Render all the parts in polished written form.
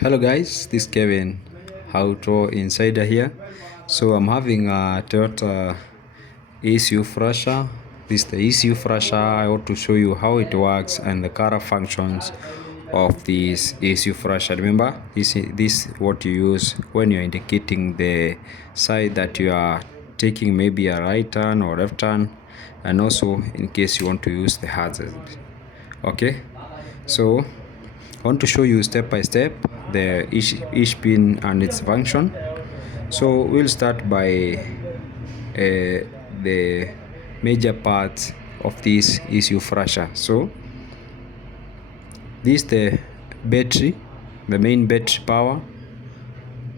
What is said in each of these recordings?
Hello guys, this is Kevin Auto Insider here. So I'm having a Toyota ECU Fresher. This is the ECU Fresher. I want to show you how it works and the color functions of this ECU Fresher. Remember, this is what you use when you're indicating the side that you are taking, maybe a right turn or left turn, and also in case you want to use the hazard. Okay, so I want to show you step by step the each pin and its function. So we'll start by the major part of this ECU Fresher. So this is the battery, the main battery power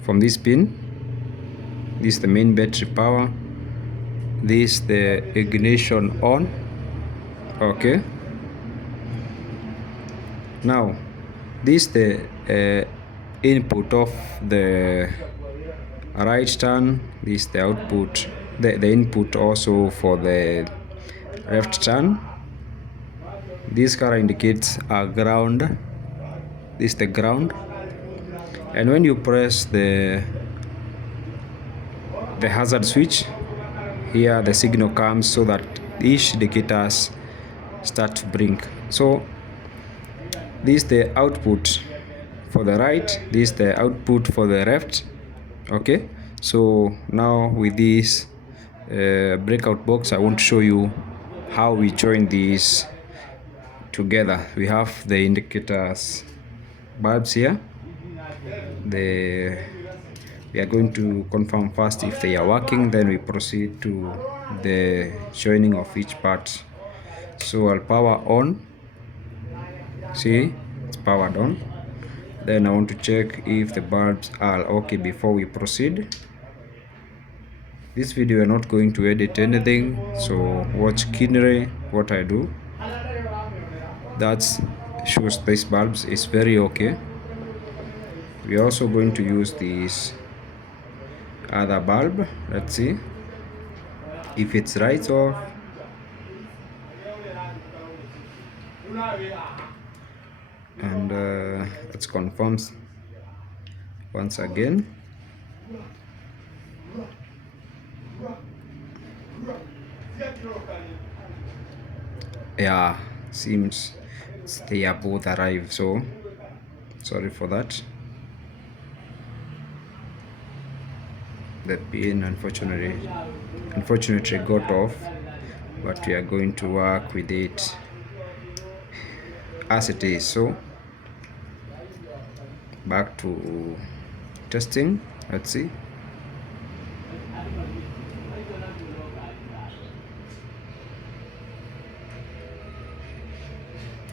from this pin. This is the main battery power. This is the ignition on. Okay, now this is the input of the right turn. This is the output, the input also for the left turn. This color indicates a ground. This is the ground, and when you press the hazard switch here, the signal comes so that each indicators start to blink. So this is the output for the right, this is the output for the left. Okay, so now with this breakout box, I want to show you how we join these together. We have the indicators bulbs here. We are going to confirm first if they are working, then we proceed to the joining of each part. So I'll power on. See, it's powered on. Then I want to check if the bulbs are okay before we proceed. This video we are not going to edit anything, so watch keenly what I do. That shows these bulbs is very okay. We are also going to use this other bulb. Let's see if it's right off. And let's confirm once again. Yeah, seems they are both arrived, so sorry for that. The pin unfortunately got off, but we are going to work with it as it is. So back to testing. Let's see.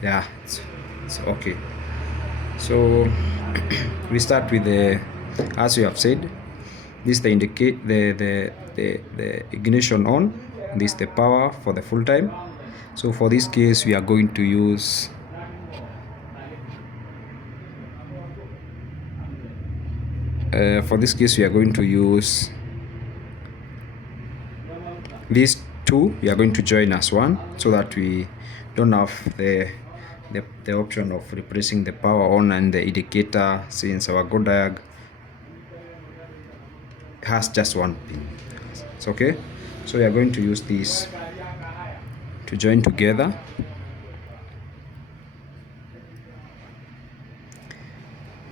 Yeah, it's okay. So we start with the, as we have said, this is the indicate the ignition on. This is the power for the full time. So for this case we are going to use these two. We are going to join as one so that we don't have the option of replacing the power on and the indicator, since our go diag has just one pin. It's okay. So we are going to use this to join together.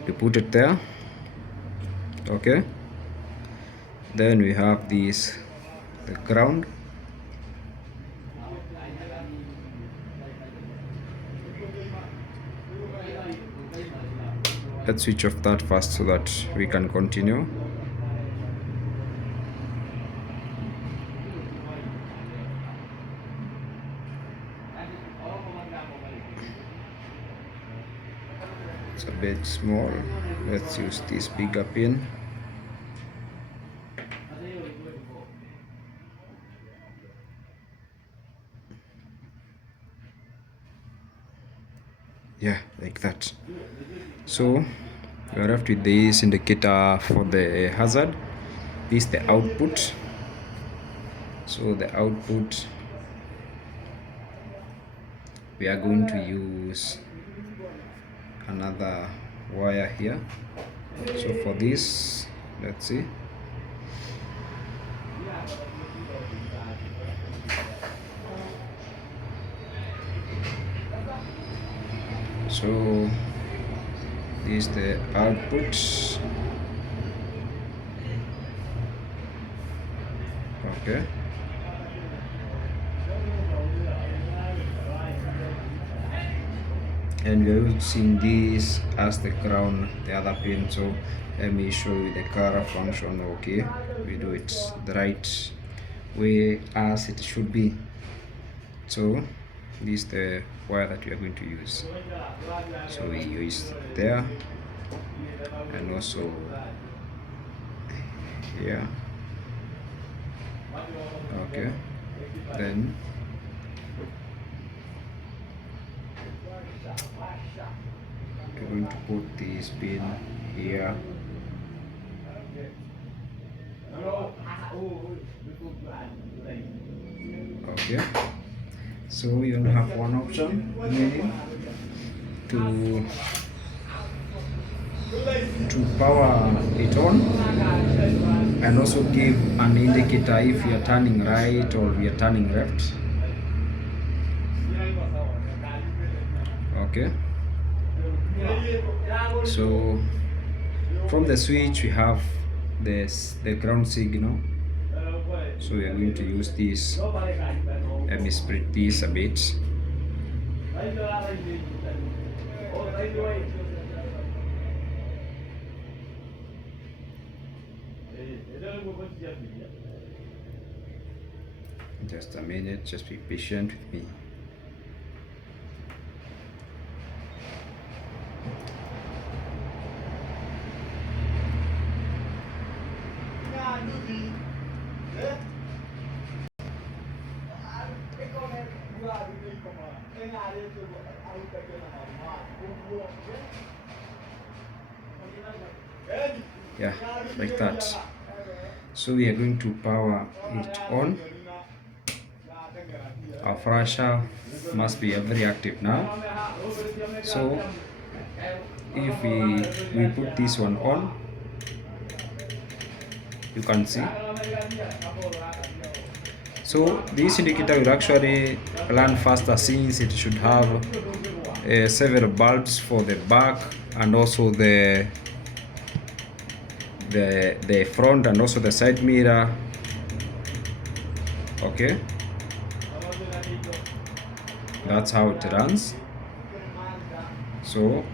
We put it there. Okay, then we have this, the ground. Let's switch off that first so that we can continue. It's a bit small. Let's use this bigger pin. Yeah, like that. So we are left with this indicator for the hazard. This is the output. So the output, we are going to use another wire here. So for this, let's see. So this is the output. Okay. And we are using this as the crown, the other pin. So let me show you the color function. Okay, we do it the right way as it should be. So this is the wire that we are going to use. So we use there and also here. Okay, then we're going to put this pin here. Okay, so you only have one option remaining to power it on and also give an indicator if you are turning right or we are turning left. Okay, so from the switch we have the ground signal, so we are going to use this. Let me spread this a bit. Just a minute, just be patient with me. Yeah, like that. So we are going to power it on. Our flasher must be very active now. So if we put this one on, you can see. So this indicator will actually run faster since it should have several bulbs for the back and also the front and also the side mirror. Okay, that's how it runs. So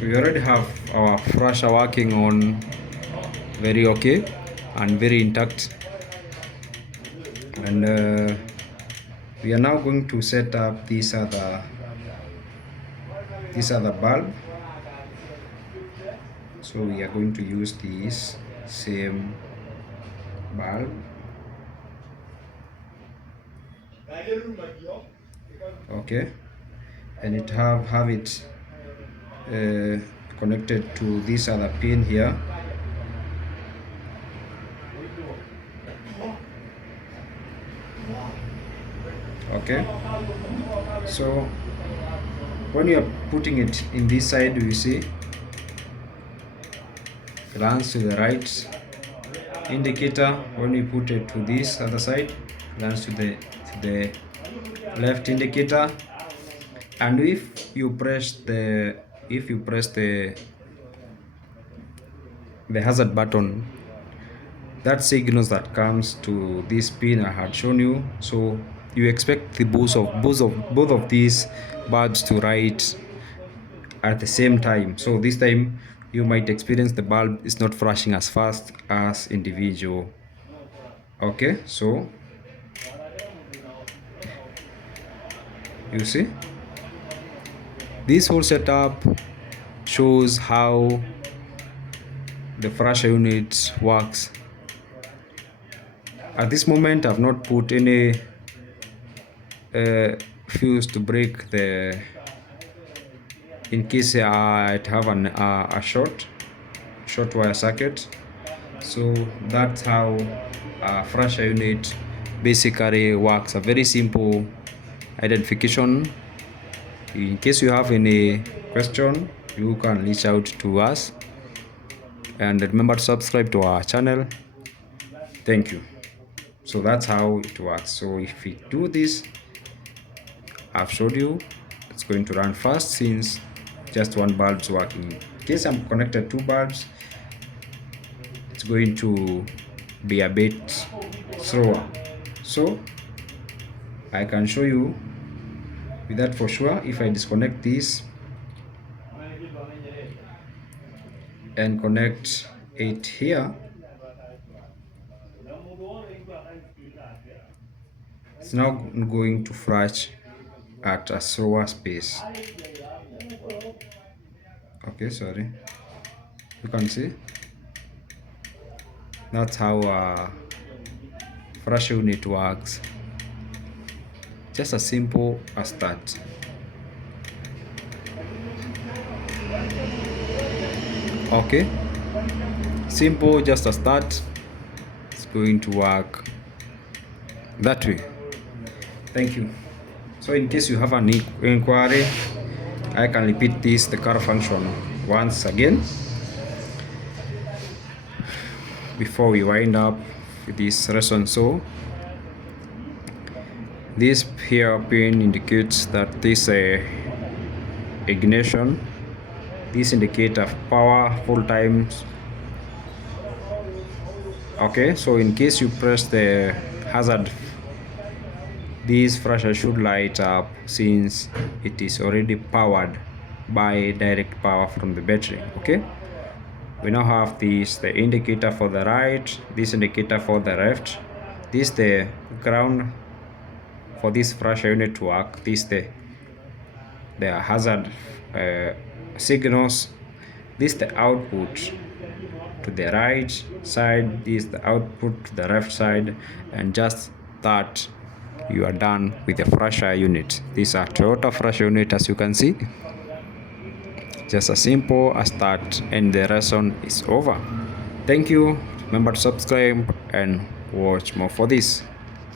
we already have our flasher working on very okay and very intact, and we are now going to set up this other bulb. So we are going to use this same bulb. Okay, and it have it connected to this other pin here. Okay, so when you are putting it in this side, you see it runs to the right indicator. When you put it to this other side, it runs to the left indicator. And if you press the hazard button, that signals that comes to this pin I had shown you. So you expect the both of these bulbs to write at the same time. So this time you might experience the bulb is not flashing as fast as individual. Okay, so you see this whole setup shows how the flasher unit works. At this moment I've not put any fuse to break the in case I'd have a short wire circuit. So that's how a flasher unit basically works. A very simple identification In case you have any question, you can reach out to us, and remember to subscribe to our channel. Thank you. So that's how it works. So if we do this, I've showed you, it's going to run fast since just one bulb is working. In case I'm connected two bulbs, it's going to be a bit slower. So I can show you with that for sure. If I disconnect this and connect it here, it's now going to flash at a slower pace. Okay, sorry, you can see that's how flash unit works. Just as simple as that. Okay, simple, just as that. It's going to work that way. Thank you. So in case you have an inquiry, I can repeat the car function once again before we wind up with this lesson. So this here pin indicates that this ignition. This indicator power full times. Okay, so in case you press the hazard, this flasher should light up since it is already powered by direct power from the battery. Okay, we now have the indicator for the right, this indicator for the left, this the ground for this flasher unit to work, this the hazard signals, this the output to the right side, this the output to the left side, and just that you are done with the flasher unit. These are Toyota flasher unit, as you can see. Just as simple as that, and the lesson is over. Thank you. Remember to subscribe and watch more for this.